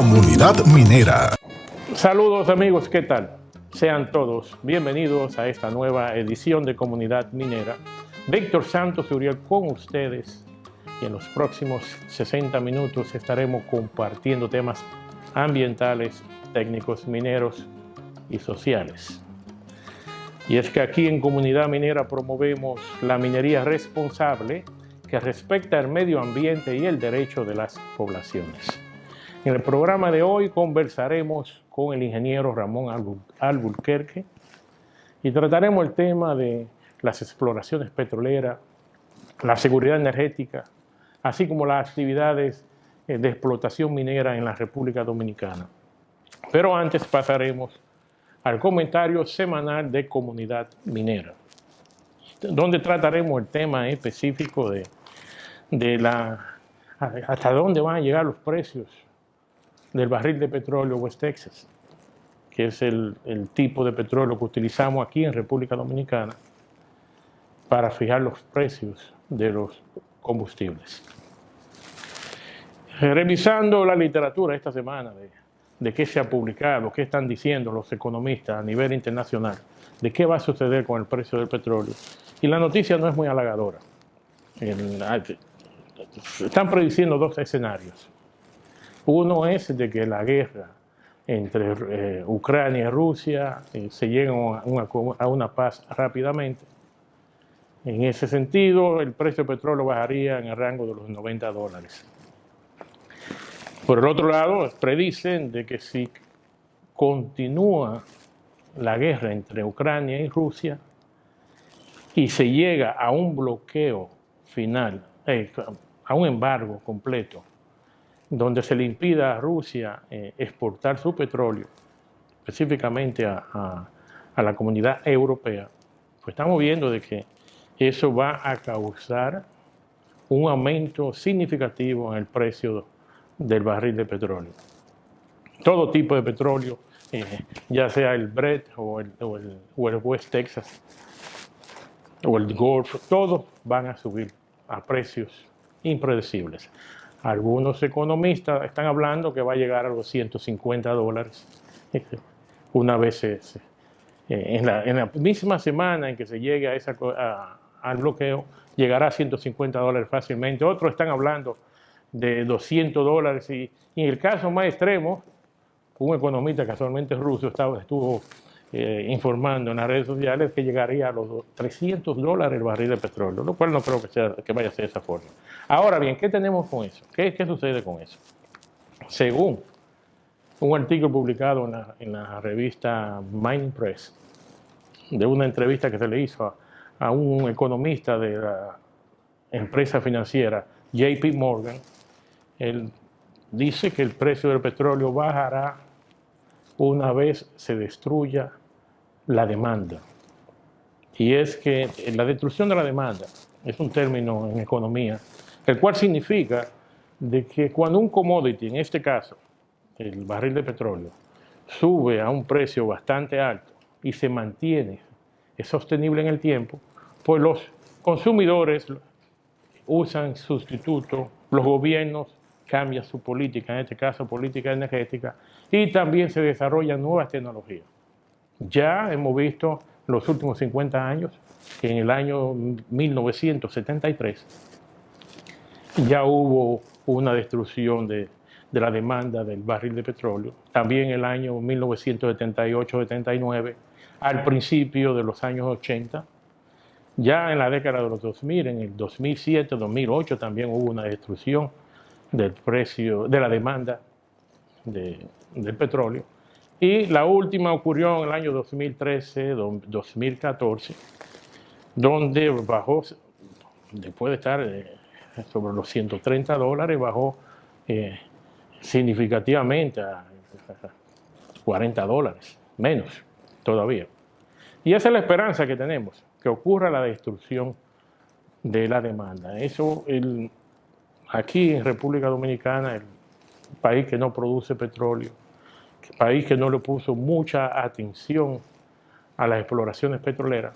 Comunidad Minera. Saludos amigos, ¿qué tal? Sean todos bienvenidos a esta nueva edición de Comunidad Minera. Víctor Santos Uriel con ustedes y en los próximos 60 minutos estaremos compartiendo temas ambientales, técnicos, mineros y sociales. Y es que aquí en Comunidad Minera promovemos la minería responsable que respecta el medio ambiente y el derecho de las poblaciones. En el programa de hoy conversaremos con el ingeniero Ramón Alburquerque y trataremos el tema de las exploraciones petroleras, la seguridad energética, así como las actividades de explotación minera en la República Dominicana. Pero antes pasaremos al comentario semanal de Comunidad Minera, donde trataremos el tema específico de hasta dónde van a llegar los precios del barril de petróleo West Texas, que es el tipo de petróleo que utilizamos aquí en República Dominicana para fijar los precios de los combustibles. Revisando la literatura esta semana de qué se ha publicado, qué están diciendo los economistas a nivel internacional, de qué va a suceder con el precio del petróleo, y la noticia no es muy halagadora. Están prediciendo dos escenarios. Uno es de que la guerra entre Ucrania y Rusia se llegue a una paz rápidamente. En ese sentido, el precio del petróleo bajaría en el rango de los $90. Por el otro lado, predicen de que si continúa la guerra entre Ucrania y Rusia y se llega a un bloqueo final, a un embargo completo, donde se le impida a Rusia exportar su petróleo, específicamente a la comunidad europea, pues estamos viendo de que eso va a causar un aumento significativo en el precio del barril de petróleo. Todo tipo de petróleo, ya sea el Brent o el West Texas o el Gulf, todos van a subir a precios impredecibles. Algunos economistas están hablando que va a llegar a los $150 una vez en la misma semana en que se llegue al bloqueo, llegará a $150 fácilmente. Otros están hablando de $200 y en el caso más extremo, un economista casualmente ruso estuvo informando en las redes sociales que llegaría a los $300 el barril de petróleo, lo cual no creo que vaya a ser de esa forma. Ahora bien, ¿qué tenemos con eso? ¿Qué sucede con eso? Según un artículo publicado en la revista Mining Press, de una entrevista que se le hizo a un economista de la empresa financiera JP Morgan, él dice que el precio del petróleo bajará una vez se destruya la demanda. Y es que la destrucción de la demanda es un término en economía, el cual significa de que cuando un commodity, en este caso el barril de petróleo, sube a un precio bastante alto y se mantiene, es sostenible en el tiempo, pues los consumidores usan sustitutos, los gobiernos cambian su política, en este caso política energética, y también se desarrollan nuevas tecnologías. Ya hemos visto en los últimos 50 años que en el año 1973 ya hubo una destrucción de la demanda del barril de petróleo. También en el año 1978-79, al principio de los años 80, ya en la década de los 2000, en el 2007-2008 también hubo una destrucción del precio, de la demanda del petróleo. Y la última ocurrió en el año 2013-2014, donde bajó, después de estar sobre los $130, bajó significativamente a $40, menos todavía. Y esa es la esperanza que tenemos, que ocurra la destrucción de la demanda. Eso, aquí en República Dominicana, el país que no produce petróleo, el país que no le puso mucha atención a las exploraciones petroleras,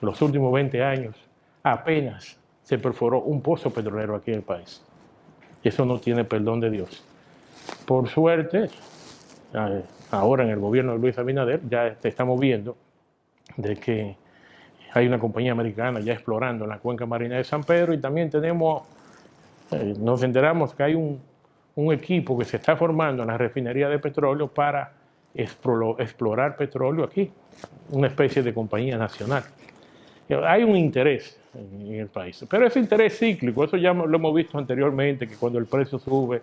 los últimos 20 años apenas se perforó un pozo petrolero aquí en el país. Y eso no tiene perdón de Dios. Por suerte, ahora en el gobierno de Luis Abinader ya estamos viendo de que hay una compañía americana ya explorando en la cuenca marina de San Pedro, y también nos enteramos que hay un equipo que se está formando en la refinería de petróleo para explorar petróleo aquí, una especie de compañía nacional. Hay un interés en el país, pero ese interés cíclico, eso ya lo hemos visto anteriormente, que cuando el precio sube,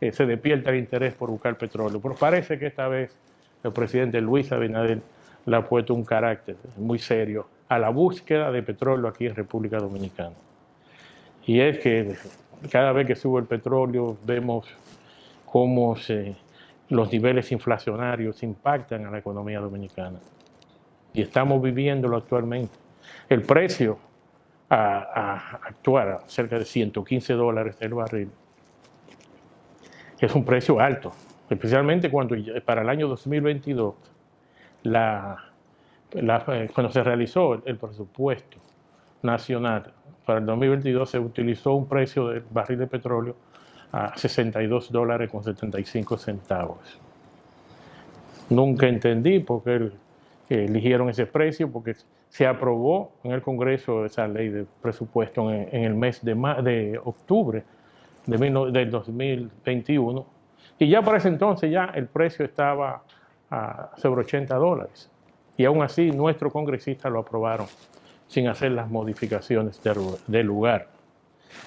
se despierta el interés por buscar petróleo. Pero parece que esta vez el presidente Luis Abinader le ha puesto un carácter muy serio a la búsqueda de petróleo aquí en República Dominicana. Y es que cada vez que sube el petróleo vemos cómo los niveles inflacionarios impactan a la economía dominicana. Y estamos viviéndolo actualmente. El precio actual, cerca de $115 el barril, es un precio alto, especialmente cuando para el año 2022, cuando se realizó el presupuesto nacional para el 2022, se utilizó un precio del barril de petróleo a $62.75. Nunca entendí por qué eligieron ese precio, porque se aprobó en el Congreso esa ley de presupuesto en el mes de octubre del 2021, y ya para ese entonces ya el precio estaba sobre $80, y aún así nuestros congresistas lo aprobaron sin hacer las modificaciones del lugar.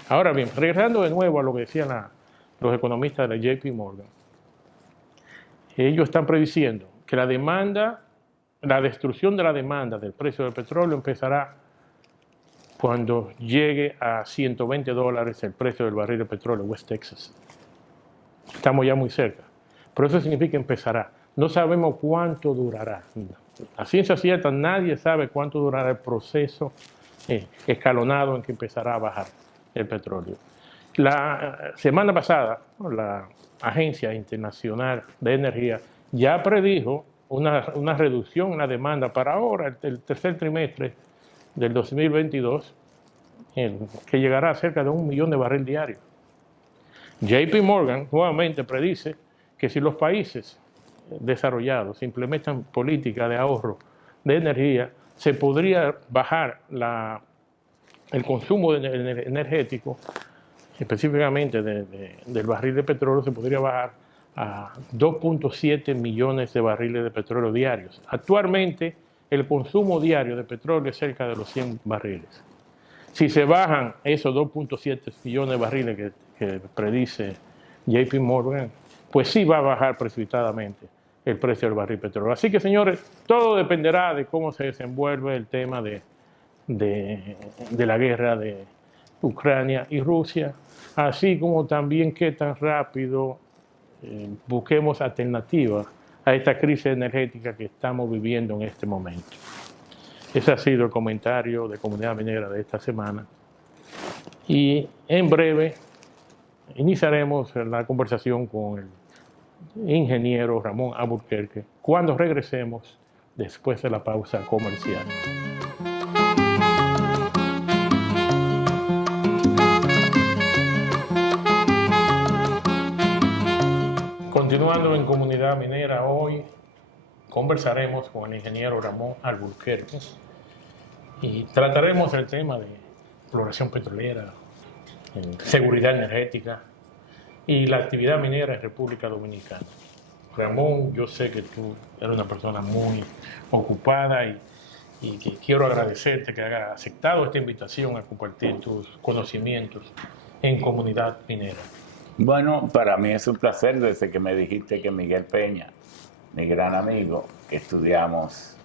Ahora bien, regresando de nuevo a lo que decían los economistas de la JP Morgan, ellos están prediciendo que la destrucción de la demanda del precio del petróleo empezará cuando llegue a $120 el precio del barril de petróleo en West Texas. Estamos ya muy cerca, pero eso significa que empezará. No sabemos cuánto durará. A ciencia cierta, nadie sabe cuánto durará el proceso escalonado en que empezará a bajar el petróleo. La semana pasada, la Agencia Internacional de Energía ya predijo una reducción en la demanda para ahora, el tercer trimestre del 2022, que llegará a cerca de 1 millón de barriles diarios. JP Morgan nuevamente predice que si los países desarrollados implementan políticas de ahorro de energía, se podría bajar el consumo energético, específicamente del barril de petróleo, se podría bajar a 2.7 millones de barriles de petróleo diarios. Actualmente, el consumo diario de petróleo es cerca de los 100 barriles. Si se bajan esos 2.7 millones de barriles que predice JP Morgan, pues sí va a bajar precipitadamente el precio del barril de petróleo. Así que, señores, todo dependerá de cómo se desenvuelve el tema de la guerra de Ucrania y Rusia, así como también qué tan rápido busquemos alternativas a esta crisis energética que estamos viviendo en este momento. Ese ha sido el comentario de Comunidad Minera de esta semana. Y en breve iniciaremos la conversación con el ingeniero Ramón Alburquerque cuando regresemos después de la pausa comercial. Continuando en Comunidad Minera, hoy conversaremos con el ingeniero Ramón Alburquerque y trataremos el tema de exploración petrolera, seguridad energética y la actividad minera en República Dominicana. Ramón, yo sé que tú eres una persona muy ocupada y que quiero agradecerte que hayas aceptado esta invitación a compartir tus conocimientos en Comunidad Minera. Bueno, para mí es un placer desde que me dijiste que Miguel Peña, mi gran amigo, que estudiamos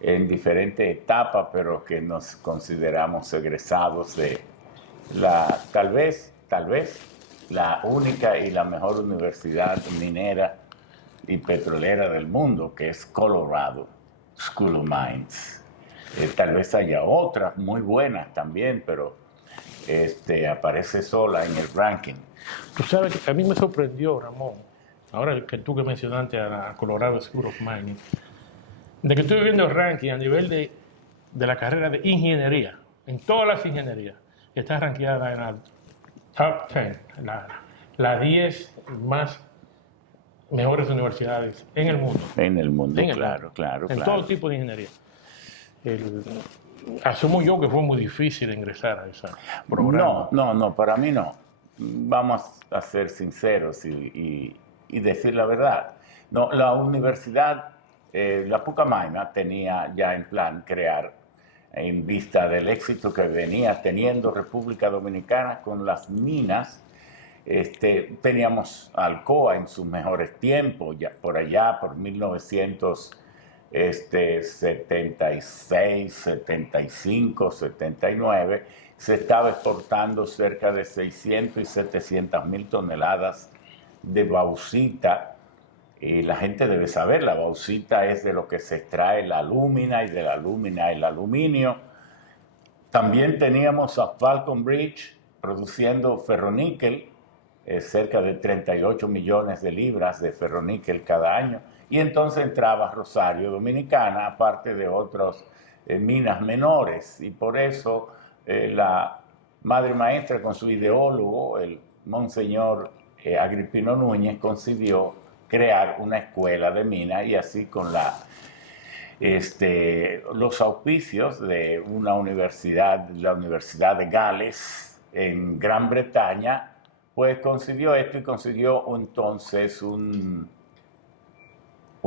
en diferentes etapas, pero que nos consideramos egresados de tal vez, la única y la mejor universidad minera y petrolera del mundo, que es Colorado School of Mines. Tal vez haya otras muy buenas también, pero aparece sola en el ranking. Tú sabes que a mí me sorprendió, Ramón, ahora que tú que mencionaste a la Colorado School of Mining, de que estoy viendo el ranking a nivel de la carrera de ingeniería, en todas las ingenierías, está rankeada en la top 10, la 10 más mejores universidades en el mundo. En el mundo, En el claro, mundo. claro, En claro. todo tipo de ingeniería. Asumo yo que fue muy difícil ingresar a ese programa. No, para mí no. Vamos a ser sinceros y decir la verdad. No, la universidad, la Pucamaima tenía ya en plan crear, en vista del éxito que venía teniendo República Dominicana con las minas. Teníamos Alcoa en sus mejores tiempos, ya por allá, por 1976, 75, 79, se estaba exportando cerca de 600 y 700 mil toneladas de bauxita. Y la gente debe saber, la bauxita es de lo que se extrae la alúmina y de la alúmina el aluminio. También teníamos a Falcon Bridge produciendo ferroníquel, cerca de 38 millones de libras de ferroníquel cada año. Y entonces entraba Rosario Dominicana, aparte de otras minas menores. Y por eso la madre maestra con su ideólogo, el monseñor Agripino Núñez, concibió crear una escuela de minas y así con los auspicios de una universidad, la Universidad de Gales en Gran Bretaña, pues consiguió esto y consiguió entonces un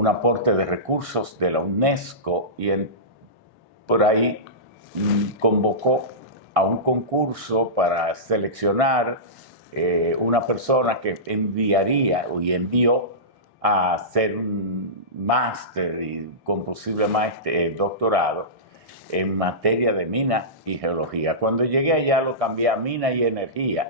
aporte de recursos de la UNESCO y por ahí convocó a un concurso para seleccionar una persona que enviaría y envió a hacer un máster y con posible doctorado en materia de mina y geología. Cuando llegué allá lo cambié a mina y energía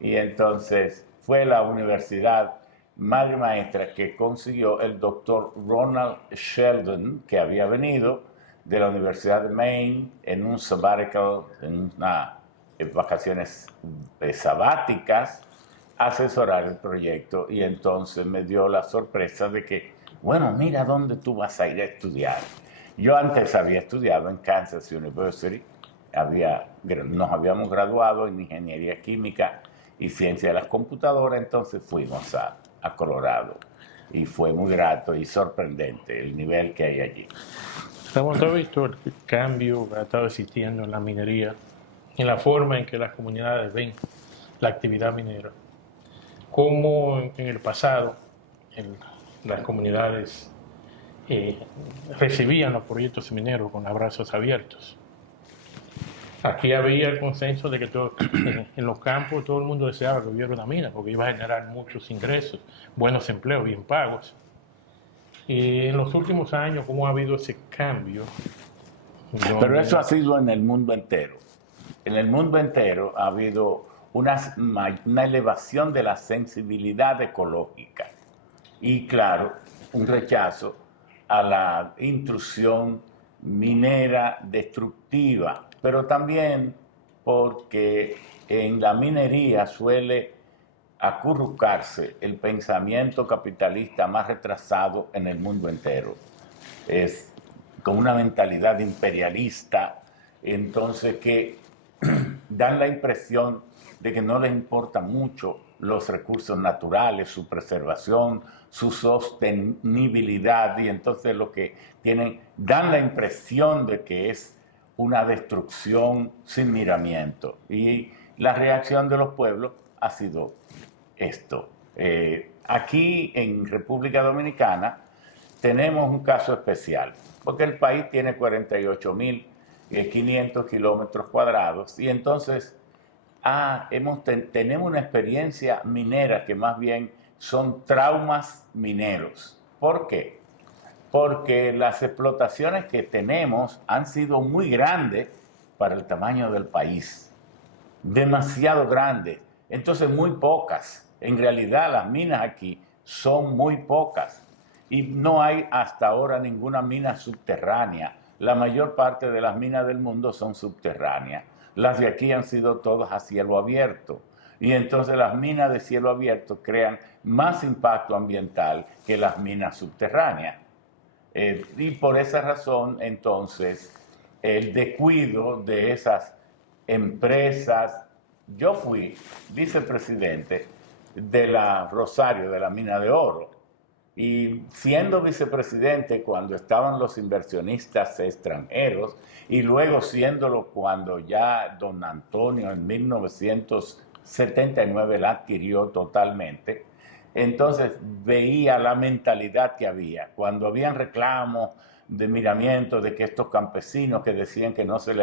y entonces fue la universidad madre maestra que consiguió el doctor Ronald Sheldon, que había venido de la Universidad de Maine en un sabbatical, en unas vacaciones sabáticas, asesorar el proyecto y entonces me dio la sorpresa de que, bueno, mira dónde tú vas a ir a estudiar. Yo antes había estudiado en Kansas University, nos habíamos graduado en Ingeniería Química y Ciencia de las Computadoras, entonces fuimos a Colorado y fue muy grato y sorprendente el nivel que hay allí. Ramón, ¿tú has visto el cambio que ha estado existiendo en la minería, en la forma en que las comunidades ven la actividad minera? Cómo en el pasado las comunidades recibían los proyectos mineros con los brazos abiertos. Aquí había el consenso de que en los campos todo el mundo deseaba que hubiera una mina porque iba a generar muchos ingresos, buenos empleos, bien pagos. Y en los últimos años, ¿cómo ha habido ese cambio? Pero eso ha sido en el mundo entero. En el mundo entero ha habido una elevación de la sensibilidad ecológica y, claro, un rechazo a la intrusión minera destructiva, pero también porque en la minería suele acurrucarse el pensamiento capitalista más retrasado en el mundo entero. Es con una mentalidad imperialista, entonces que dan la impresión de que no les importa mucho los recursos naturales, su preservación, su sostenibilidad, y entonces lo que dan la impresión de que es una destrucción sin miramiento. Y la reacción de los pueblos ha sido esto. Aquí en República Dominicana tenemos un caso especial, porque el país tiene 48.500 kilómetros cuadrados y entonces tenemos una experiencia minera que más bien son traumas mineros. ¿Por qué? Porque las explotaciones que tenemos han sido muy grandes para el tamaño del país, demasiado grandes, entonces muy pocas. En realidad las minas aquí son muy pocas y no hay hasta ahora ninguna mina subterránea. La mayor parte de las minas del mundo son subterráneas. Las de aquí han sido todas a cielo abierto. Y entonces las minas de cielo abierto crean más impacto ambiental que las minas subterráneas. Y por esa razón, entonces, el descuido de esas empresas. Yo fui vicepresidente de la Rosario, de la mina de oro, Y siendo vicepresidente cuando estaban los inversionistas extranjeros y luego siéndolo cuando ya don Antonio en 1979 la adquirió totalmente, entonces veía la mentalidad que había. Cuando habían reclamos de miramiento de que estos campesinos que decían que no se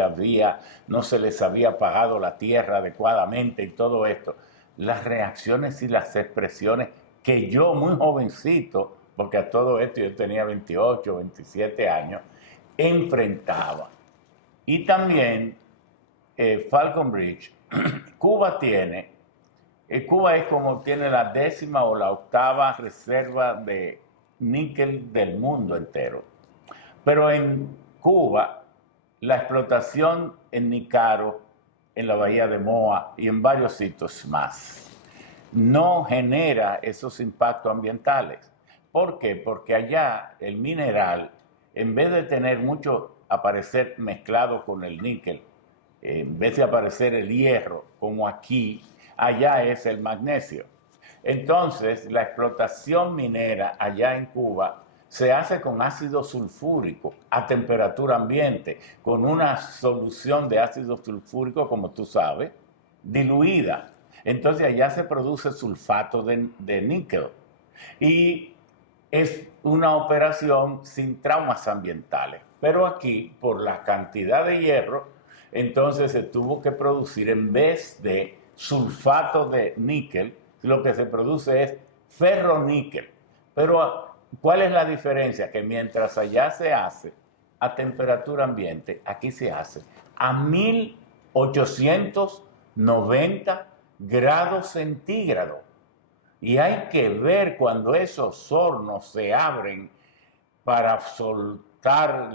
les había pagado la tierra adecuadamente y todo esto, las reacciones y las expresiones que yo, muy jovencito, porque a todo esto yo tenía 28, 27 años, enfrentaba. Y también Falcon Bridge, Cuba es como tiene la 10ª o la 8ª reserva de níquel del mundo entero. Pero en Cuba, la explotación en Nícaro, en la bahía de Moa y en varios sitios más, no genera esos impactos ambientales. ¿Por qué? Porque allá el mineral, en vez de tener mucho aparecer mezclado con el níquel, en vez de aparecer el hierro, como aquí, allá es el magnesio. Entonces, la explotación minera allá en Cuba se hace con ácido sulfúrico a temperatura ambiente, con una solución de ácido sulfúrico, como tú sabes, diluida. Entonces allá se produce sulfato de níquel y es una operación sin traumas ambientales. Pero aquí, por la cantidad de hierro, entonces se tuvo que producir, en vez de sulfato de níquel, lo que se produce es ferroníquel. Pero ¿cuál es la diferencia? Que mientras allá se hace a temperatura ambiente, aquí se hace a 1890 grados centígrados. Y hay que ver cuando esos hornos se abren para soltar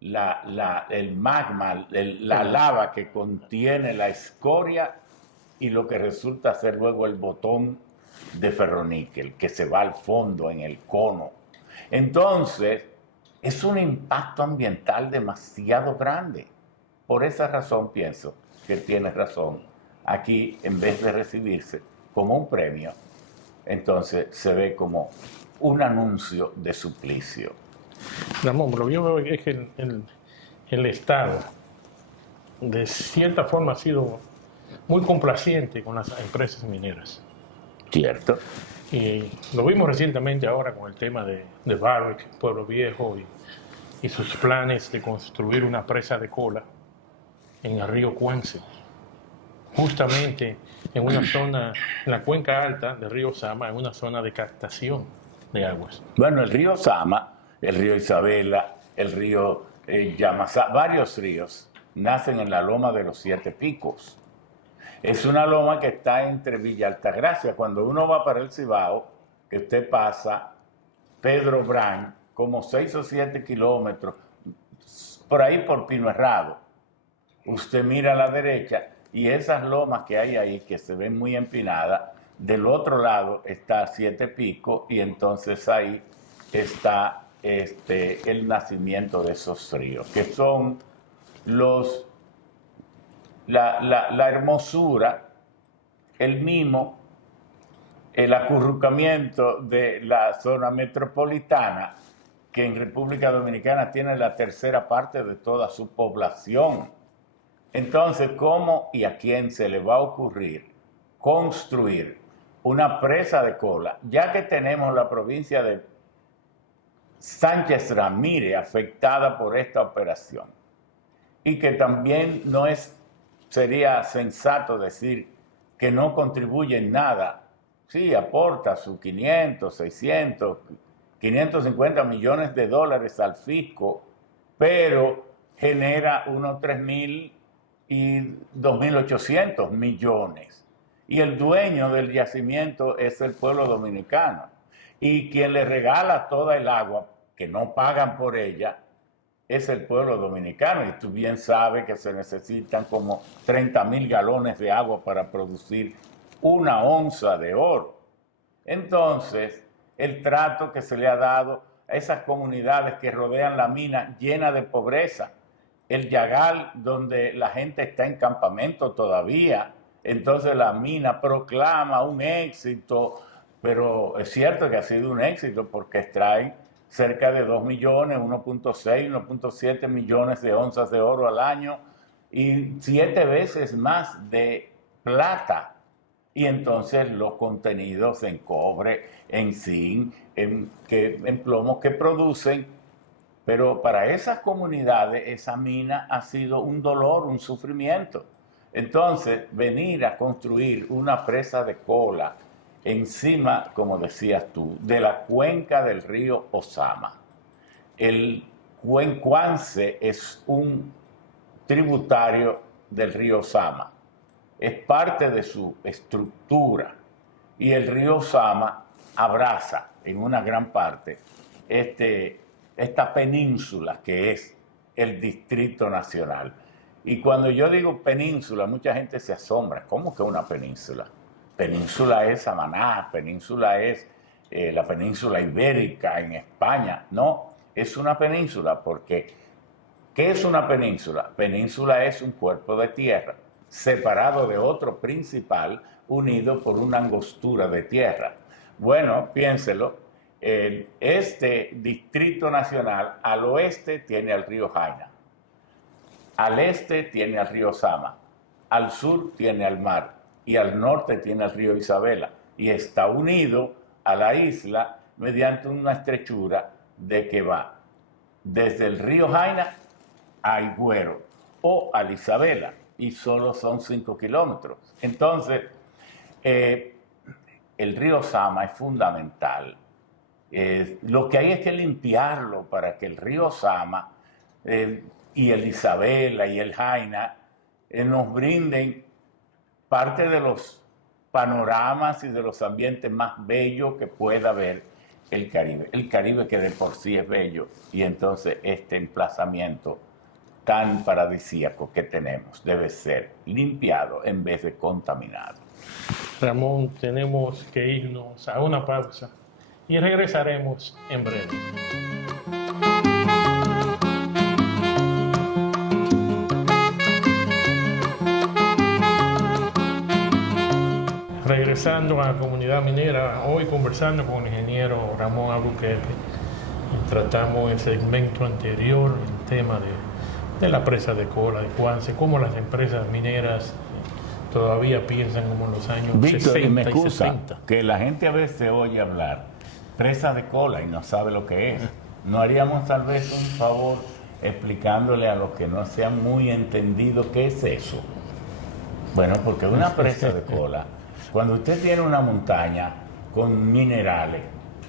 el magma, la lava que contiene la escoria y lo que resulta ser luego el botón de ferroníquel que se va al fondo en el cono. Entonces, es un impacto ambiental demasiado grande. Por esa razón pienso que tienes razón. Aquí, en vez de recibirse como un premio, entonces se ve como un anuncio de suplicio. Ramón, pero yo veo que es que el Estado, de cierta forma, ha sido muy complaciente con las empresas mineras. ¿Cierto? Y lo vimos recientemente ahora con el tema de Barrick, Pueblo Viejo, y sus planes de construir una presa de cola en el río Cuance, justamente en una zona, en la cuenca alta del río Sama, en una zona de captación de aguas. Bueno, el río Sama, el río Isabela, el río Yamasá, varios ríos nacen en la loma de los 7 Picos. Es una loma que está entre Villa Altagracia. Cuando uno va para el Cibao, que usted pasa Pedro Brán, como 6 o 7 kilómetros, por ahí por Pino Herrado. Usted mira a la derecha y esas lomas que hay ahí, que se ven muy empinadas, del otro lado está 7 Picos y entonces ahí está el nacimiento de esos ríos, que son la hermosura, el mimo, el acurrucamiento de la zona metropolitana, que en República Dominicana tiene la 3ª parte de toda su población. Entonces, ¿cómo y a quién se le va a ocurrir construir una presa de cola, ya que tenemos la provincia de Sánchez Ramírez afectada por esta operación? Y que también sería sensato decir que no contribuye en nada. Sí, aporta sus 500, 600, 550 millones de dólares al fisco, pero genera unos 3.000 y 2.800 millones. Y el dueño del yacimiento es el pueblo dominicano. Y quien le regala toda el agua, que no pagan por ella, es el pueblo dominicano. Y tú bien sabes que se necesitan como 30.000 galones de agua para producir 1 onza de oro. Entonces, el trato que se le ha dado a esas comunidades que rodean la mina llena de pobreza, el Yagal, donde la gente está en campamento todavía, entonces la mina proclama un éxito pero es cierto que ha sido un éxito porque extraen cerca de 2 millones, 1.6, 1.7 millones de onzas de oro al año y 7 veces más de plata. Y entonces los contenidos en cobre, en zinc, en plomo que producen, pero para esas comunidades esa mina ha sido un dolor, un sufrimiento. Entonces, venir a construir una presa de cola encima, como decías tú, de la cuenca del río Ozama. El Cuencuance es un tributario del río Ozama, es parte de su estructura y el río Ozama abraza en una gran parte esta península que es el Distrito Nacional. Y cuando yo digo península, mucha gente se asombra. ¿Cómo que una península? Península es Samaná, península es la península ibérica en España. No, es una península porque ¿qué es una península? Península es un cuerpo de tierra separado de otro principal unido por una angostura de tierra. Bueno, piénselo, este Distrito Nacional al oeste tiene al río Jaina, al este tiene al río Sama, al sur tiene al mar y al norte tiene al río Isabela y está unido a la isla mediante una estrechura de que va desde el río Jaina a Higüero o a la Isabela y solo son 5 kilómetros. Entonces, el río Sama es fundamental. Lo que hay es que limpiarlo para que el río Sama y el Isabela y el Jaina nos brinden parte de los panoramas y de los ambientes más bellos que pueda haber el Caribe. El Caribe que de por sí es bello y entonces este emplazamiento tan paradisíaco que tenemos debe ser limpiado en vez de contaminado. Ramón, tenemos que irnos a una pausa y regresaremos en breve. Regresando a la comunidad minera, hoy conversando con el ingeniero Ramón Albuquerque, tratamos el segmento anterior, el tema de la presa de cola de Cuance, cómo las empresas mineras todavía piensan como en los años Víctor, 60 me y excusa 70. que la gente a veces oye hablar presa de cola y no sabe lo que es. ¿No haríamos tal vez un favor explicándole a los que no se han muy entendido qué es eso? Bueno, porque una presa de cola, cuando usted tiene una montaña con minerales,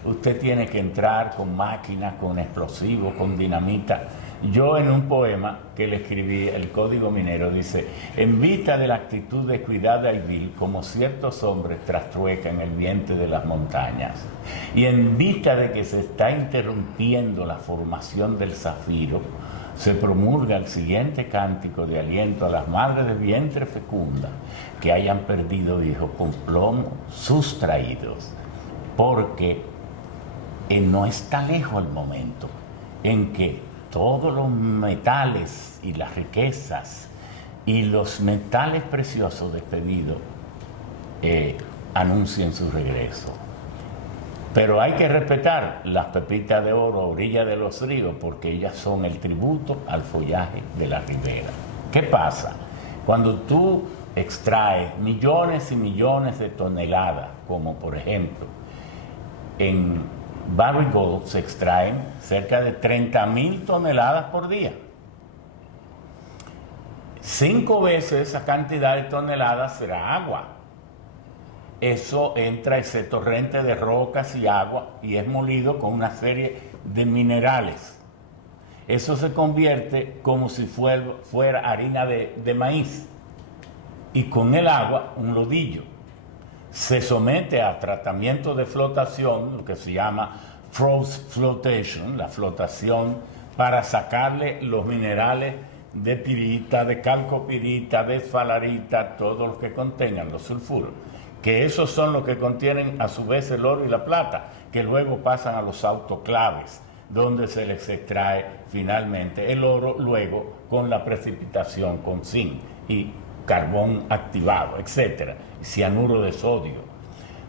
usted tiene que entrar con máquinas, con explosivos, con dinamita. Yo en un poema que le escribí, El Código Minero, dice: en vista de la actitud descuidada y vil, como ciertos hombres trastruecan el vientre de las montañas, y en vista de que se está interrumpiendo la formación del zafiro, se promulga el siguiente cántico de aliento a las madres de vientre fecunda que hayan perdido hijos con plomo sustraídos, porque no está lejos el momento en que todos los metales y las riquezas y los metales preciosos despedidos anuncien su regreso. Pero hay que respetar las pepitas de oro a orilla de los ríos porque ellas son el tributo al follaje de la ribera. ¿Qué pasa? Cuando tú extraes millones y millones de toneladas, como por ejemplo en Barrick Gold se extraen cerca de 30.000 toneladas por día. 5 veces esa cantidad de toneladas será agua. Eso entra ese torrente de rocas y agua y es molido con una serie de minerales. Eso se convierte como si fuera harina de maíz y con el agua un lodillo. Se somete a tratamiento de flotación, lo que se llama frost flotation, la flotación, para sacarle los minerales de pirita, de calcopirita, de esfalerita, todo lo que contengan los sulfuros, que esos son los que contienen a su vez el oro y la plata, que luego pasan a los autoclaves, donde se les extrae finalmente el oro, luego con la precipitación con zinc y carbón activado, etcétera, cianuro de sodio.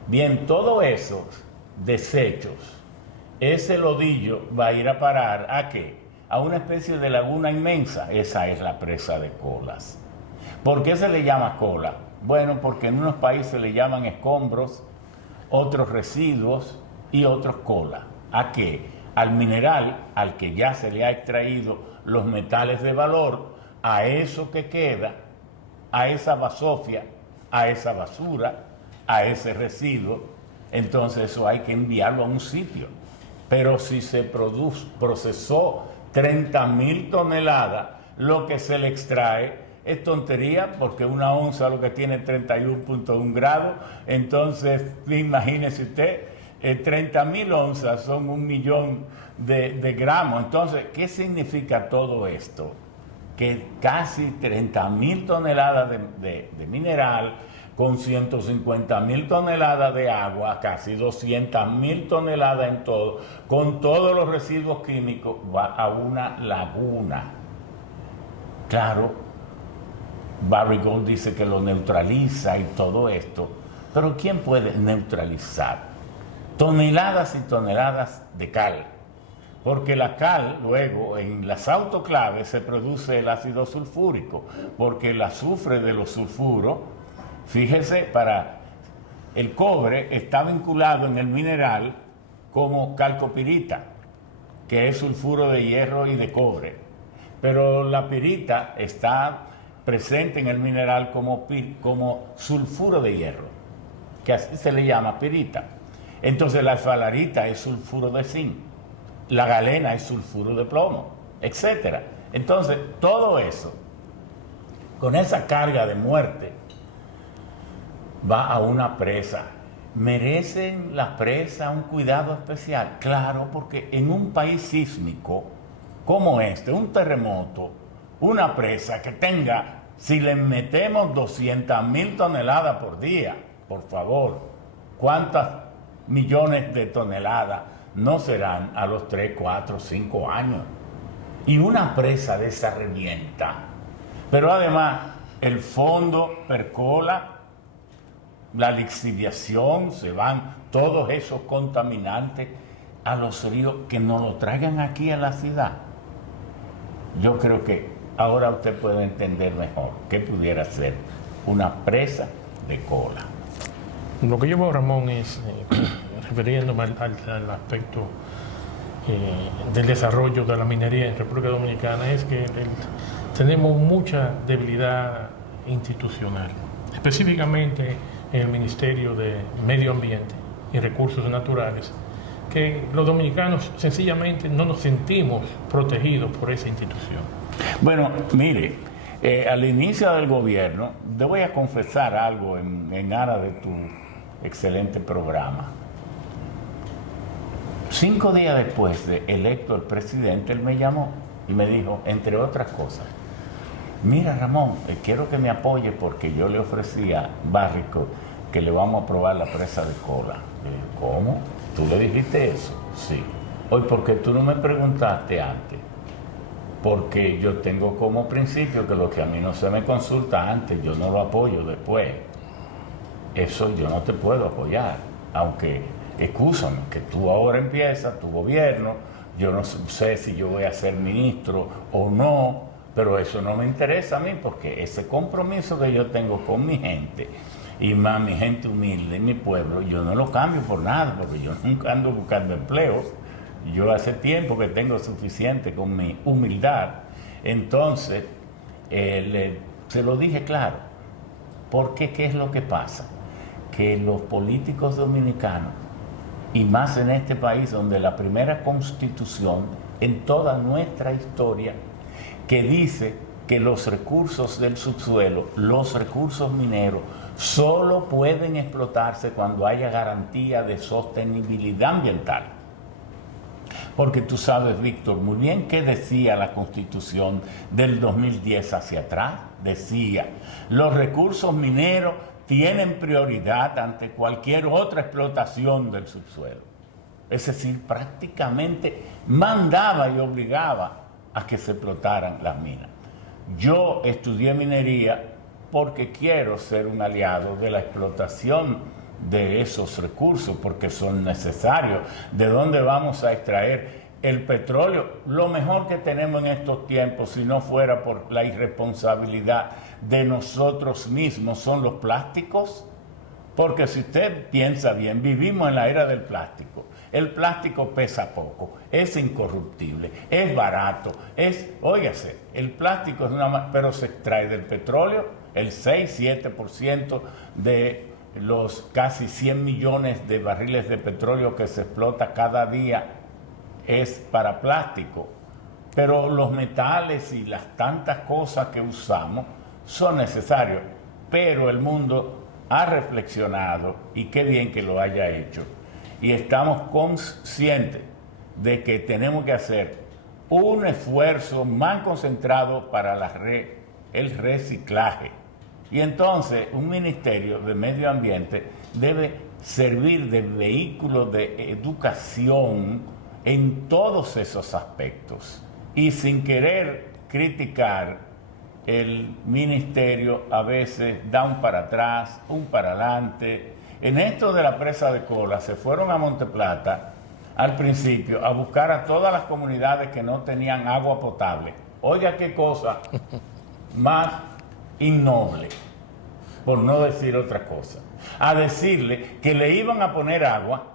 Bien, todos esos desechos, ese lodillo va a ir a parar ¿a qué? A una especie de laguna inmensa. Esa es la presa de Colas. ¿Por qué se le llama cola? Bueno, porque en unos países le llaman escombros, otros residuos y otros cola. ¿A qué? Al mineral al que ya se le ha extraído los metales de valor, a eso que queda, a esa basofia, a esa basura, a ese residuo. Entonces eso hay que enviarlo a un sitio. Pero si se procesó 30.000 toneladas, lo que se le extrae es tontería, porque una onza lo que tiene 31.1 grados. Entonces imagínese usted, 30.000 onzas son 1.000.000 de gramos. Entonces, ¿qué significa todo esto? Que casi 30.000 toneladas de mineral, con 150.000 toneladas de agua, casi 200.000 toneladas en todo, con todos los residuos químicos, va a una laguna. Claro, Barry Gold dice que lo neutraliza y todo esto, pero ¿quién puede neutralizar? Toneladas y toneladas de cal, porque la cal luego en las autoclaves se produce el ácido sulfúrico, porque el azufre de los sulfuros, fíjese, para el cobre está vinculado en el mineral como calcopirita, que es sulfuro de hierro y de cobre, pero la pirita está presente en el mineral como sulfuro de hierro, que así se le llama pirita. Entonces la esfalerita es sulfuro de zinc, la galena es sulfuro de plomo, etc. Entonces todo eso, con esa carga de muerte, va a una presa. ¿Merecen las presas un cuidado especial? Claro, porque en un país sísmico como este, un terremoto, una presa que tenga, si le metemos 200.000 toneladas por día, por favor, ¿cuántas millones de toneladas no serán a los 3, 4, 5 años? Y una presa de esa revienta. Pero además, el fondo percola, la lixiviación, se van todos esos contaminantes a los ríos, que nos lo traigan aquí a la ciudad. Yo creo que ahora usted puede entender mejor qué pudiera ser una presa de cola. Lo que yo veo, Ramón, es, refiriéndome al aspecto del desarrollo de la minería en República Dominicana, es que tenemos mucha debilidad institucional, específicamente en el Ministerio de Medio Ambiente y Recursos Naturales, que los dominicanos sencillamente no nos sentimos protegidos por esa institución. Bueno, mire, al inicio del gobierno, te voy a confesar algo en aras de tu excelente programa. 5 días después de electo el presidente, él me llamó y me dijo, entre otras cosas, mira Ramón, quiero que me apoye porque yo le ofrecí a Barrico que le vamos a aprobar la presa de cola. ¿Cómo? ¿Tú le dijiste eso? Sí. Hoy, ¿por qué tú no me preguntaste antes? Porque yo tengo como principio que lo que a mí no se me consulta antes, yo no lo apoyo después. Eso yo no te puedo apoyar. Aunque, excúsame, que tú ahora empiezas tu gobierno, yo no sé si yo voy a ser ministro o no, pero eso no me interesa a mí, porque ese compromiso que yo tengo con mi gente, y más mi gente humilde, mi pueblo, yo no lo cambio por nada, porque yo nunca ando buscando empleo. Yo hace tiempo que tengo suficiente con mi humildad. Entonces, se lo dije claro. Porque, ¿qué es lo que pasa? Que los políticos dominicanos, y más en este país donde la primera constitución en toda nuestra historia, que dice que los recursos del subsuelo, los recursos mineros, solo pueden explotarse cuando haya garantía de sostenibilidad ambiental. Porque tú sabes, Víctor, muy bien qué decía la Constitución del 2010 hacia atrás. Decía, los recursos mineros tienen prioridad ante cualquier otra explotación del subsuelo. Es decir, prácticamente mandaba y obligaba a que se explotaran las minas. Yo estudié minería porque quiero ser un aliado de la explotación de esos recursos porque son necesarios. ¿De dónde vamos a extraer el petróleo? Lo mejor que tenemos en estos tiempos, si no fuera por la irresponsabilidad de nosotros mismos, son los plásticos. Porque si usted piensa bien, vivimos en la era del plástico. El plástico pesa poco, es incorruptible, es barato, óigase, el plástico es pero se extrae del petróleo, el 6-7% de los casi 100 millones de barriles de petróleo que se explota cada día es para plástico. Pero los metales y las tantas cosas que usamos son necesarios, pero el mundo ha reflexionado, y qué bien que lo haya hecho, y estamos conscientes de que tenemos que hacer un esfuerzo más concentrado para el reciclaje. Y entonces un ministerio de medio ambiente debe servir de vehículo de educación en todos esos aspectos. Y sin querer criticar, el ministerio a veces da un para atrás, un para adelante. En esto de la presa de Cola se fueron a Monteplata al principio a buscar a todas las comunidades que no tenían agua potable. Oiga qué cosa más innoble, por no decir otra cosa. A decirle que le iban a poner agua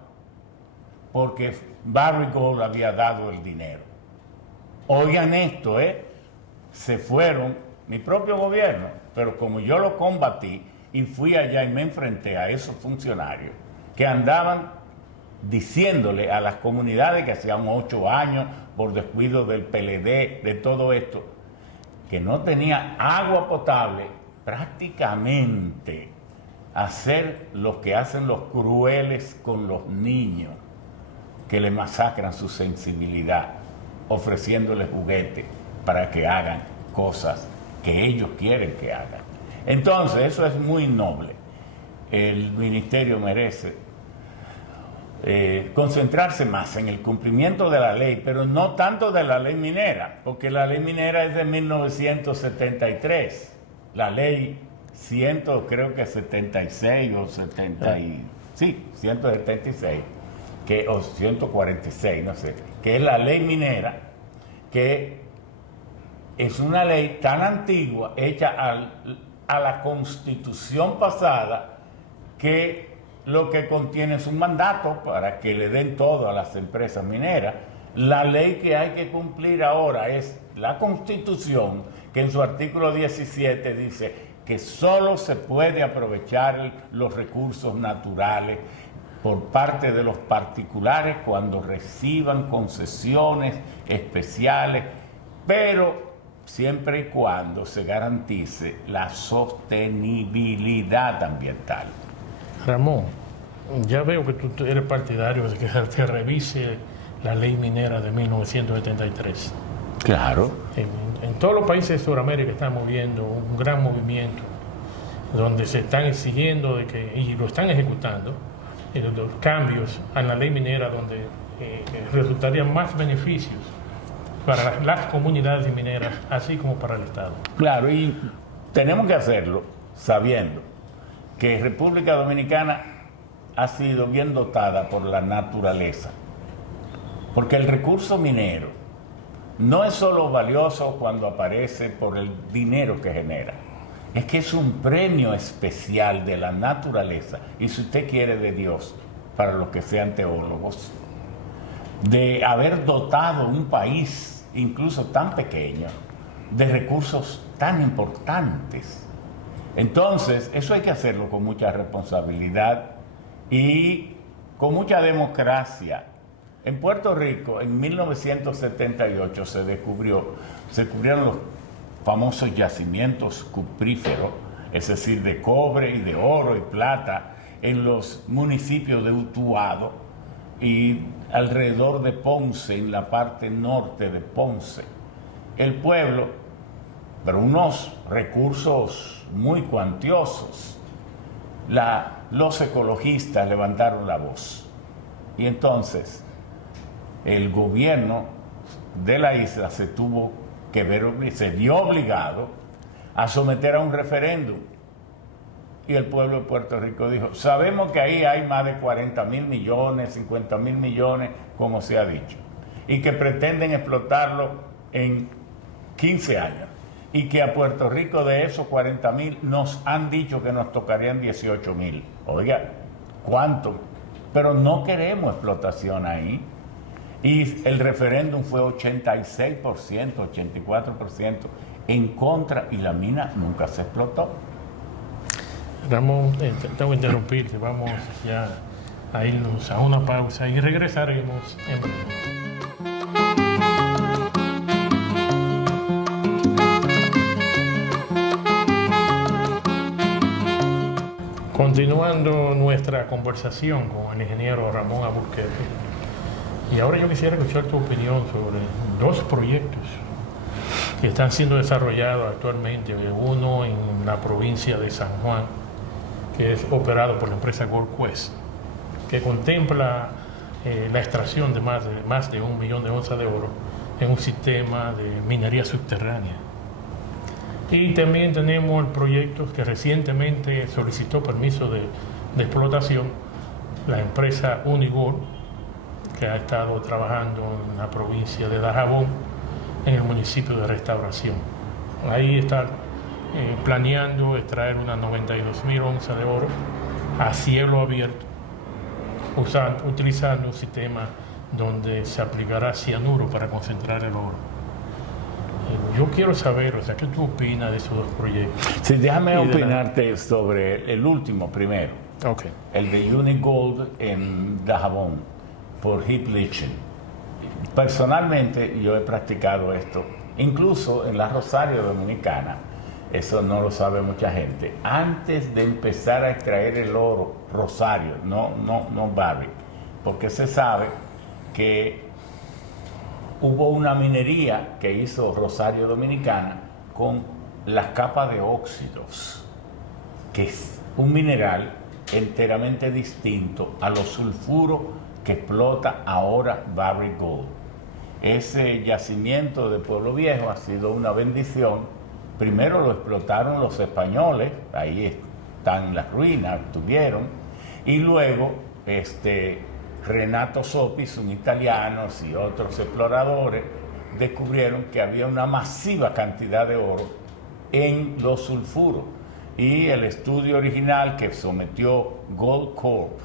porque Barrick Gold había dado el dinero. Oigan esto, se fueron, mi propio gobierno, pero como yo lo combatí y fui allá y me enfrenté a esos funcionarios que andaban diciéndole a las comunidades que hacían 8 años por descuido del PLD, de todo esto, que no tenía agua potable, prácticamente hacer lo que hacen los crueles con los niños, que le masacran su sensibilidad, ofreciéndoles juguetes para que hagan cosas que ellos quieren que hagan. Entonces, eso es muy noble. El ministerio merece concentrarse más en el cumplimiento de la ley, pero no tanto de la ley minera, porque la ley minera es de 1973. La ley 176 o 176, o 146, no sé, que es la ley minera, que es una ley tan antigua, hecha a la Constitución pasada, que lo que contiene es un mandato para que le den todo a las empresas mineras. La ley que hay que cumplir ahora es la Constitución, que en su artículo 17 dice que solo se puede aprovechar los recursos naturales por parte de los particulares cuando reciban concesiones especiales, pero siempre y cuando se garantice la sostenibilidad ambiental. Ramón, ya veo que tú eres partidario de que se revise la ley minera de 1973. Claro. En todos los países de Sudamérica estamos viendo un gran movimiento donde se están exigiendo y lo están ejecutando, los cambios a la ley minera donde resultarían más beneficios para las comunidades mineras, así como para el Estado. Claro, y tenemos que hacerlo sabiendo que República Dominicana ha sido bien dotada por la naturaleza, porque el recurso minero no es solo valioso cuando aparece por el dinero que genera, es que es un premio especial de la naturaleza, y si usted quiere de Dios, para los que sean teólogos, de haber dotado un país, incluso tan pequeño, de recursos tan importantes. Entonces, eso hay que hacerlo con mucha responsabilidad y con mucha democracia. En Puerto Rico, en 1978, se descubrieron los famosos yacimientos cupríferos, es decir, de cobre y de oro y plata, en los municipios de Utuado y alrededor de Ponce, en la parte norte de Ponce. El pueblo, pero unos recursos muy cuantiosos, los ecologistas levantaron la voz. Y entonces el gobierno de la isla se vio obligado a someter a un referéndum y el pueblo de Puerto Rico dijo, sabemos que ahí hay más de 40.000 millones, 50.000 millones, como se ha dicho, y que pretenden explotarlo en 15 años, y que a Puerto Rico de esos 40.000 nos han dicho que nos tocarían 18.000. Oiga, ¿cuánto? Pero no queremos explotación ahí. Y el referéndum fue 86%, 84% en contra, y la mina nunca se explotó. Ramón, tengo que interrumpirte, vamos ya a irnos a una pausa y regresaremos en breve. Continuando nuestra conversación con el ingeniero Ramón Alburquerque, y ahora yo quisiera escuchar tu opinión sobre dos proyectos que están siendo desarrollados actualmente, uno en la provincia de San Juan, que es operado por la empresa Gold Quest, que contempla la extracción de más de 1 millón de onzas de oro en un sistema de minería subterránea. Y también tenemos el proyecto que recientemente solicitó permiso de explotación, la empresa Unigold, que ha estado trabajando en la provincia de Dajabón, en el municipio de Restauración. Ahí está planeando extraer unas 92.000 onzas de oro a cielo abierto, utilizando un sistema donde se aplicará cianuro para concentrar el oro. Yo quiero saber, o sea, ¿qué tú opinas de esos dos proyectos? Sí, déjame opinarte sobre el último primero. Okay. El de Unigold en Dajabón, por heap leaching. Personalmente, yo he practicado esto, incluso en la Rosario Dominicana. Eso no lo sabe mucha gente. Antes de empezar a extraer el oro, Rosario, no Barrick, porque se sabe que hubo una minería que hizo Rosario Dominicana con las capas de óxidos, que es un mineral enteramente distinto a los sulfuros que explota ahora Barrick Gold. Ese yacimiento de Pueblo Viejo ha sido una bendición. Primero lo explotaron los españoles, ahí están las ruinas, tuvieron, y luego Renato Sopis, un italiano, y otros exploradores descubrieron que había una masiva cantidad de oro en los sulfuros, y el estudio original que sometió Gold Corp,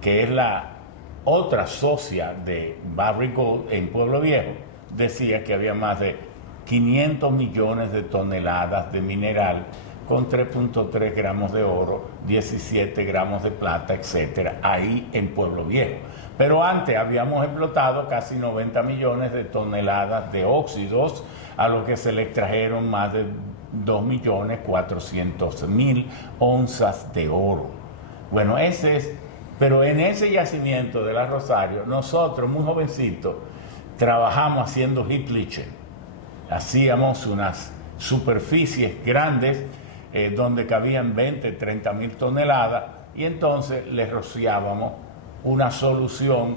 que es la otra socia de Barrick Gold en Pueblo Viejo, decía que había más de 500 millones de toneladas de mineral con 3.3 gramos de oro, 17 gramos de plata, etcétera, ahí en Pueblo Viejo. Pero antes habíamos explotado casi 90 millones de toneladas de óxidos, a lo que se le extrajeron más de 2.400.000 onzas de oro. Bueno, pero en ese yacimiento de la Rosario, nosotros, muy jovencitos, trabajamos haciendo heap leaching. Hacíamos unas superficies grandes donde cabían 20, 30 mil toneladas, y entonces le rociábamos una solución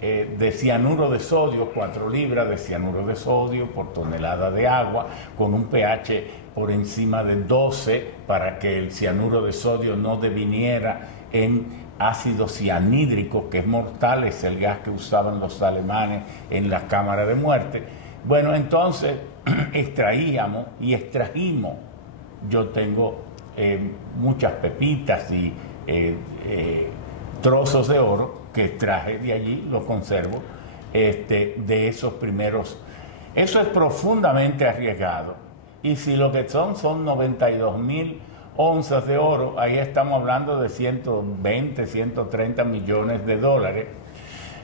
de cianuro de sodio, 4 libras de cianuro de sodio por tonelada de agua, con un pH por encima de 12, para que el cianuro de sodio no deviniera en ácido cianhídrico, que es mortal, es el gas que usaban los alemanes en las cámaras de muerte. Bueno, entonces extraíamos y extrajimos. Yo tengo muchas pepitas y trozos de oro que extraje de allí, los conservo, de esos primeros. Eso es profundamente arriesgado. Y si lo que son 92.000 onzas de oro, ahí estamos hablando de 120, 130 millones de dólares.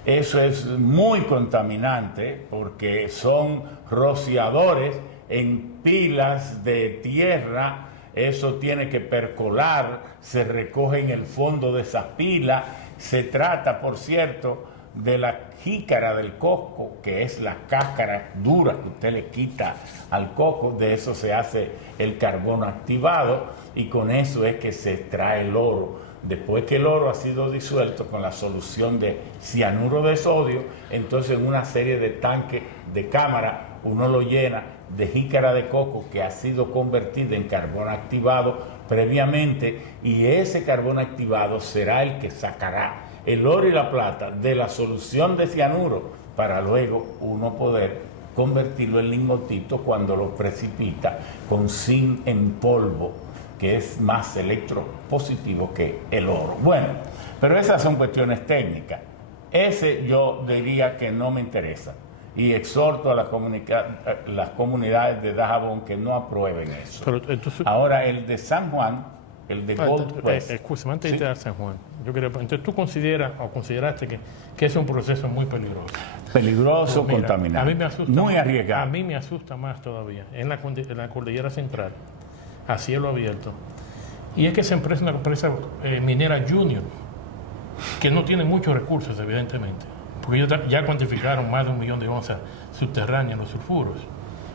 Eso es muy contaminante porque son rociadores en pilas de tierra. Eso tiene que percolar, se recoge en el fondo de esas pilas. Se trata, por cierto, de la jícara del coco, que es la cáscara dura que usted le quita al coco. De eso se hace el carbono activado, y con eso es que se extrae el oro. Después que el oro ha sido disuelto con la solución de cianuro de sodio, entonces en una serie de tanques de cámara uno lo llena de jícara de coco que ha sido convertida en carbono activado previamente, y ese carbón activado será el que sacará el oro y la plata de la solución de cianuro para luego uno poder convertirlo en lingotito cuando lo precipita con zinc en polvo, que es más electropositivo que el oro. Bueno, pero esas son cuestiones técnicas. Ese yo diría que no me interesa. Y exhorto a las comunidades de Dajabón que no aprueben eso. Pero, entonces, ahora, el de San Juan, el de Gold Quest. Escúchame, antes de ¿sí? ir a San Juan, yo quería, entonces tú consideras o consideraste que es un proceso muy peligroso. Peligroso, Mira, contaminante, a mí me asusta muy más, arriesgado. A mí me asusta más todavía, en la cordillera central, a cielo abierto. Y es que esa empresa es una empresa minera junior, que no tiene muchos recursos, evidentemente, porque ellos ya cuantificaron más de 1 millón de onzas subterráneas en los sulfuros,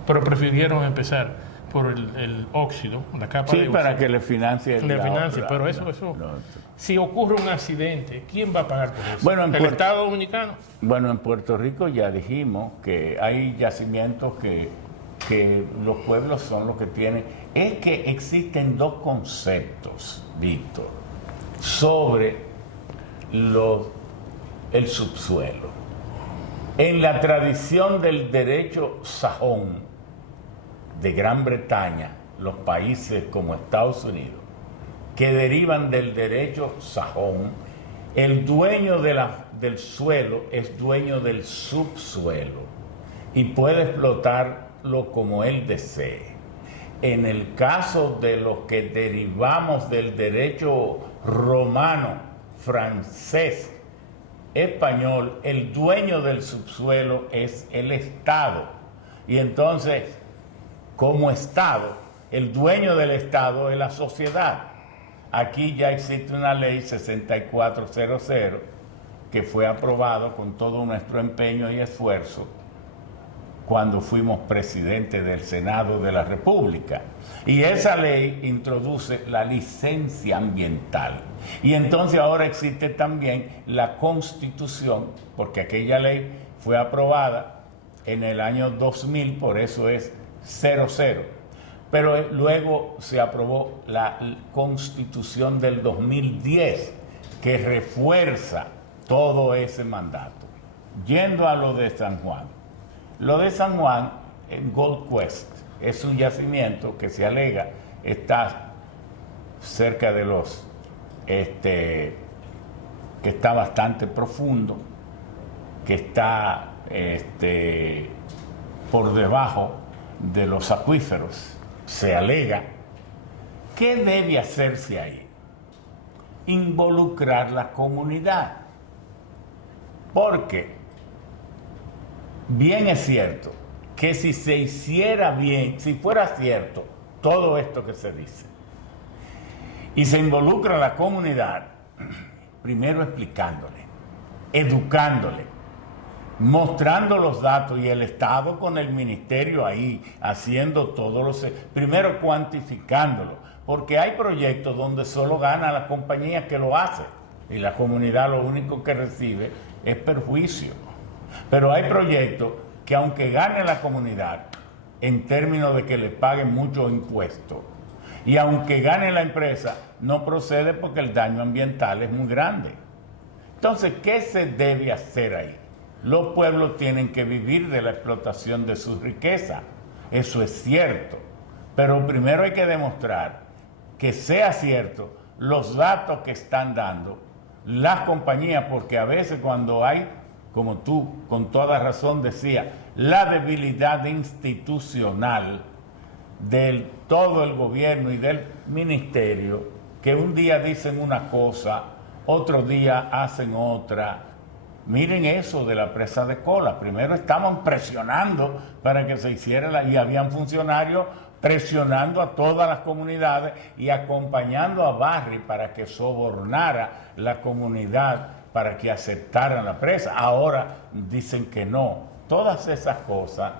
pero prefirieron empezar por el óxido, la capa de óxido. Para que le financie. Pero eso, si ocurre un accidente, ¿quién va a pagar por eso? Bueno, ¿El Estado Dominicano? Bueno, en Puerto Rico ya dijimos que hay yacimientos que los pueblos son los que tienen. Es que existen dos conceptos, Víctor, sobre el subsuelo. En la tradición del derecho sajón de Gran Bretaña, los países como Estados Unidos, que derivan del derecho sajón, el dueño del suelo es dueño del subsuelo y puede explotarlo como él desee. En el caso de los que derivamos del derecho romano, francés, español, el dueño del subsuelo es el Estado. Y entonces, como Estado, el dueño del Estado es la sociedad. Aquí ya existe una ley 6400 que fue aprobado con todo nuestro empeño y esfuerzo cuando fuimos presidente del Senado de la República. Y esa ley introduce la licencia ambiental. Y entonces ahora existe también la Constitución, porque aquella ley fue aprobada en el año 2000, por eso es 00. Pero luego se aprobó la Constitución del 2010, que refuerza todo ese mandato. Yendo a lo de San Juan. Lo de San Juan, en Gold Quest, es un yacimiento que se alega está cerca de que está bastante profundo, que está por debajo de los acuíferos, se alega. ¿Qué debe hacerse ahí? Involucrar la comunidad. Porque bien es cierto que si se hiciera bien, si fuera cierto todo esto que se dice, y se involucra a la comunidad, primero explicándole, educándole, mostrando los datos y el Estado con el ministerio ahí, haciendo primero cuantificándolo, porque hay proyectos donde solo gana la compañía que lo hace y la comunidad lo único que recibe es perjuicio. Pero hay proyectos que aunque gane la comunidad en términos de que le paguen muchos impuestos y aunque gane la empresa, no procede porque el daño ambiental es muy grande. Entonces, ¿qué se debe hacer ahí? Los pueblos tienen que vivir de la explotación de sus riquezas, eso es cierto, pero primero hay que demostrar que sea cierto los datos que están dando las compañías, porque a veces cuando hay, como tú con toda razón decías, la debilidad institucional del todo el gobierno y del ministerio, que un día dicen una cosa, otro día hacen otra. Miren eso de la presa de Cola. Primero estaban presionando para que se hiciera y habían funcionarios presionando a todas las comunidades y acompañando a Barry para que sobornara la comunidad para que aceptaran la presa. Ahora dicen que no. Todas esas cosas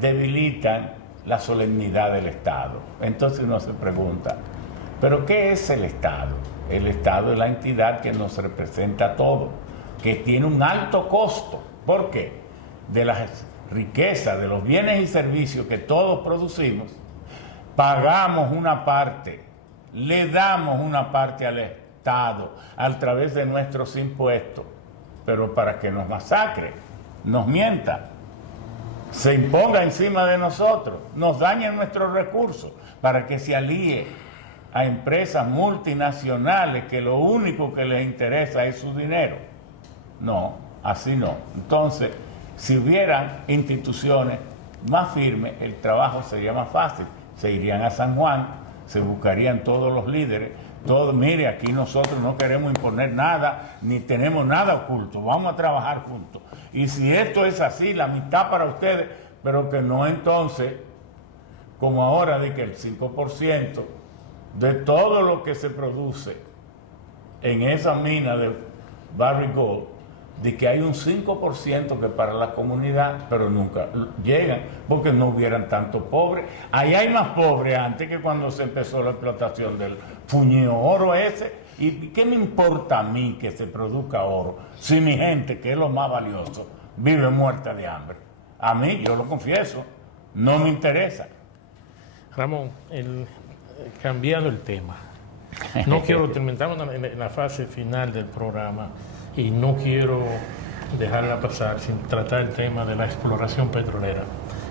debilitan la solemnidad del Estado. Entonces uno se pregunta, ¿pero qué es el Estado? El Estado es la entidad que nos representa a todos, que tiene un alto costo. ¿Por qué? De las riquezas, de los bienes y servicios que todos producimos, pagamos una parte, le damos una parte al Estado a través de nuestros impuestos, pero para que nos masacre, nos mienta, se imponga encima de nosotros, nos dañen nuestros recursos, para que se alíe a empresas multinacionales que lo único que les interesa es su dinero. No, así no. Entonces, si hubieran instituciones más firmes, el trabajo sería más fácil. Se irían a San Juan, se buscarían todos los líderes, todos, mire, aquí nosotros no queremos imponer nada, ni tenemos nada oculto, vamos a trabajar juntos. Y si esto es así, la mitad para ustedes, pero que no entonces, como ahora, de que el 5% de todo lo que se produce en esa mina de Barrick Gold, de que hay un 5% que para la comunidad, pero nunca llegan, porque no hubieran tantos pobres. Ahí hay más pobres antes que cuando se empezó la explotación del puño oro ese. ¿Y qué me importa a mí que se produzca oro si mi gente, que es lo más valioso, vive muerta de hambre? A mí, yo lo confieso, no me interesa. Ramón, cambiando el tema, no quiero terminar en la fase final del programa y no quiero dejarla pasar sin tratar el tema de la exploración petrolera.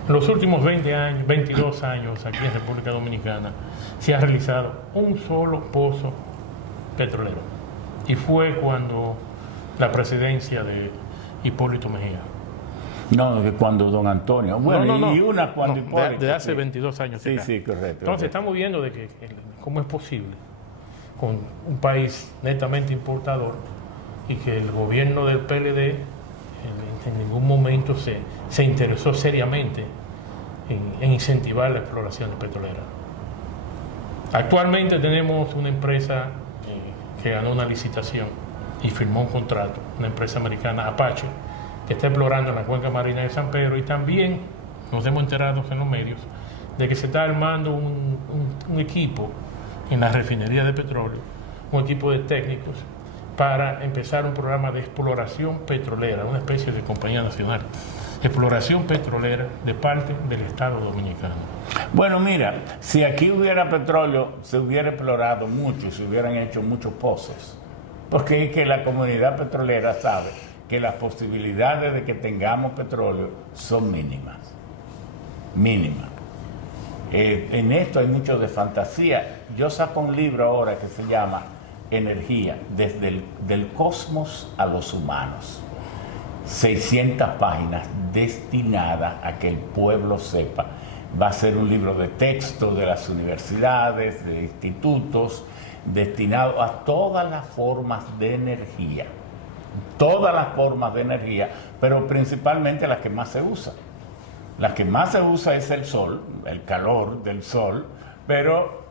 En los últimos 22 años aquí en República Dominicana se ha realizado un solo pozo petrolero y fue cuando la presidencia de Hipólito Mejía. No, de cuando don Antonio. Bueno, no. Y una cuando Hipólito. De hace 22 años. Sí, sí, correcto. Entonces estamos viendo de que cómo es posible con un país netamente importador y que el gobierno del PLD en ningún momento se interesó seriamente en incentivar la exploración petrolera. Actualmente tenemos una empresa que ganó una licitación y firmó un contrato, una empresa americana, Apache, que está explorando en la cuenca marina de San Pedro, y también nos hemos enterado en los medios de que se está armando un equipo en la refinería de petróleo, un equipo de técnicos para empezar un programa de exploración petrolera, una especie de compañía nacional, exploración petrolera de parte del Estado Dominicano. Bueno, mira, si aquí hubiera petróleo, se hubiera explorado mucho, se hubieran hecho muchos pozos, porque es que la comunidad petrolera sabe que las posibilidades de que tengamos petróleo son mínimas. Mínimas. En esto hay mucho de fantasía. Yo saco un libro ahora que se llama Energía, desde del cosmos a los humanos. 600 páginas destinadas a que el pueblo sepa. Va a ser un libro de texto de las universidades, de institutos, destinado a todas las formas de energía. Todas las formas de energía, pero principalmente las que más se usan. La que más se usa es el sol, el calor del sol, pero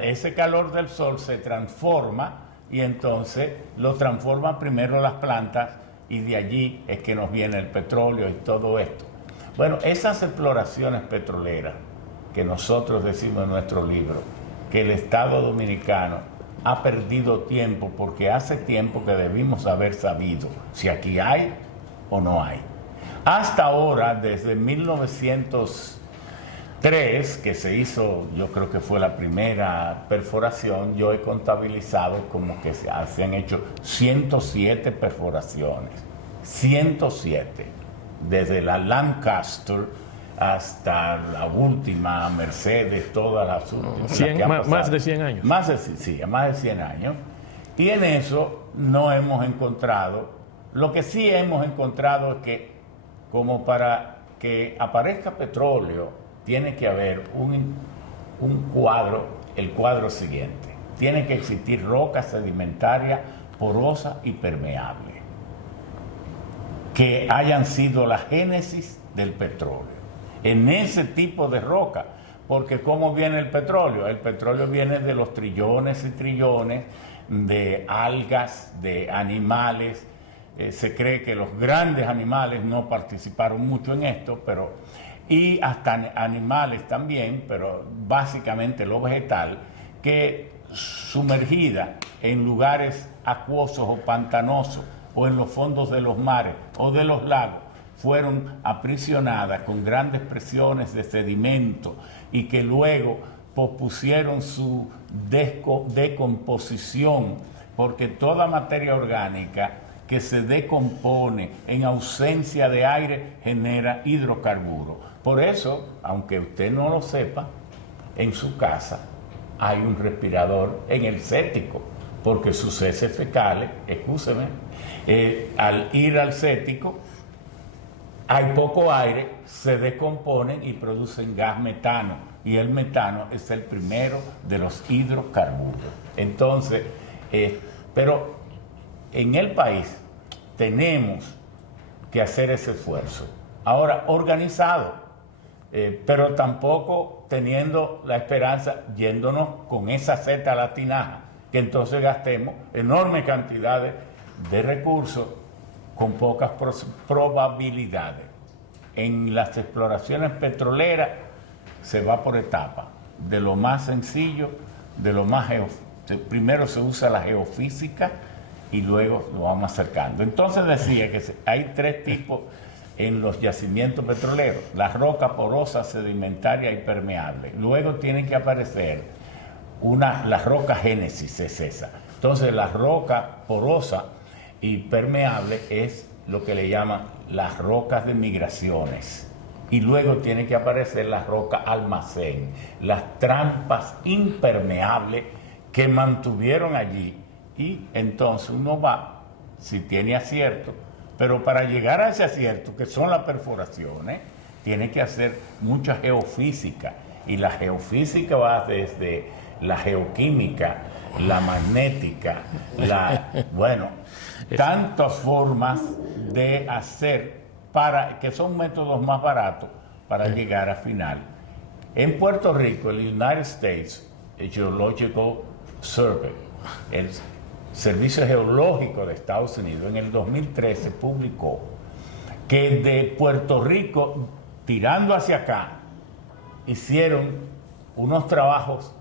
ese calor del sol se transforma y entonces lo transforman primero las plantas y de allí es que nos viene el petróleo y todo esto. Bueno, esas exploraciones petroleras que nosotros decimos en nuestro libro, que el Estado Dominicano ha perdido tiempo, porque hace tiempo que debimos haber sabido si aquí hay o no hay. Hasta ahora, desde 1903, que se hizo, yo creo que fue la primera perforación, yo he contabilizado como que se han hecho 107 perforaciones. 107. Desde la Lancaster hasta la última Mercedes, todas las últimas. Más de 100 años. Más de 100 años. Y en eso no hemos encontrado. Lo que sí hemos encontrado es que, como para que aparezca petróleo, tiene que haber un cuadro, el cuadro siguiente. Tiene que existir roca sedimentaria porosa y permeable, que hayan sido la génesis del petróleo. En ese tipo de roca, porque ¿cómo viene el petróleo? El petróleo viene de los trillones y trillones de algas, de animales. Se cree que los grandes animales no participaron mucho en esto, y hasta animales también, pero básicamente lo vegetal, que sumergida en lugares acuosos o pantanosos o en los fondos de los mares o de los lagos, fueron aprisionadas con grandes presiones de sedimento y que luego pospusieron su decomposición, porque toda materia orgánica que se decompone en ausencia de aire genera hidrocarburos. Por eso, aunque usted no lo sepa, en su casa hay un respirador en el séptico, porque sus heces fecales, excúseme, al ir al séptico, hay poco aire, se decomponen y producen gas metano, y el metano es el primero de los hidrocarburos. Entonces, pero en el país tenemos que hacer ese esfuerzo. Ahora, organizado, pero tampoco teniendo la esperanza, yéndonos con esa seta latinaja, que entonces gastemos enormes cantidades de recursos con pocas probabilidades. En las exploraciones petroleras se va por etapas, de lo más sencillo, de lo más primero se usa la geofísica y luego lo vamos acercando. Entonces decía que hay tres tipos en los yacimientos petroleros: la roca porosa, sedimentaria y permeable. Luego tienen que aparecer la roca génesis, es esa. Entonces la roca porosa y permeable es lo que le llaman las rocas de migraciones. Y luego tiene que aparecer la roca almacén, las trampas impermeables que mantuvieron allí. Y entonces uno va, si tiene acierto, pero para llegar a ese acierto, que son las perforaciones, tiene que hacer mucha geofísica. Y la geofísica va desde la geoquímica, la magnética, tantas formas de hacer que son métodos más baratos para llegar al final. En Puerto Rico, el United States Geological Survey, el Servicio Geológico de Estados Unidos, en el 2013 publicó que de Puerto Rico, tirando hacia acá, hicieron unos trabajos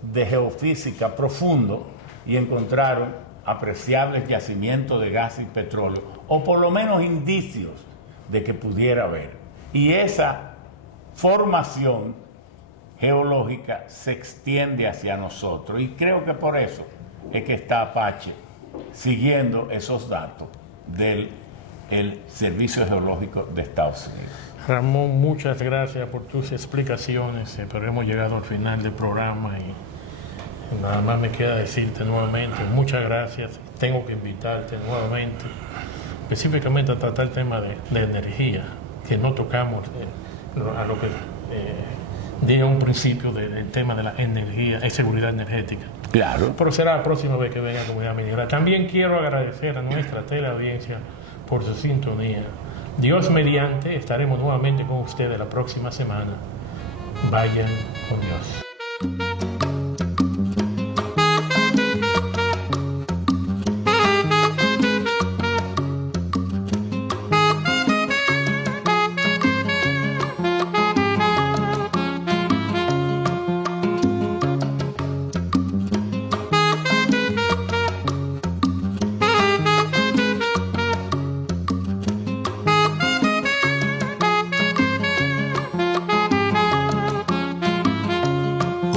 de geofísica profundo y encontraron apreciables yacimientos de gas y petróleo, o por lo menos indicios de que pudiera haber. Y esa formación geológica se extiende hacia nosotros, y creo que por eso es que está Apache siguiendo esos datos del Servicio Geológico de Estados Unidos. Ramón, muchas gracias por tus explicaciones, pero hemos llegado al final del programa y nada más me queda decirte nuevamente muchas gracias. Tengo que invitarte nuevamente, específicamente a tratar el tema de energía, que no tocamos a lo que dije un principio del tema de la energía y seguridad energética. Claro. Pero será la próxima vez que venga a Comunidad Minera. También quiero agradecer a nuestra teleaudiencia por su sintonía. Dios mediante, estaremos nuevamente con ustedes la próxima semana. Vayan con Dios.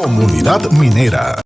Comunidad Minera.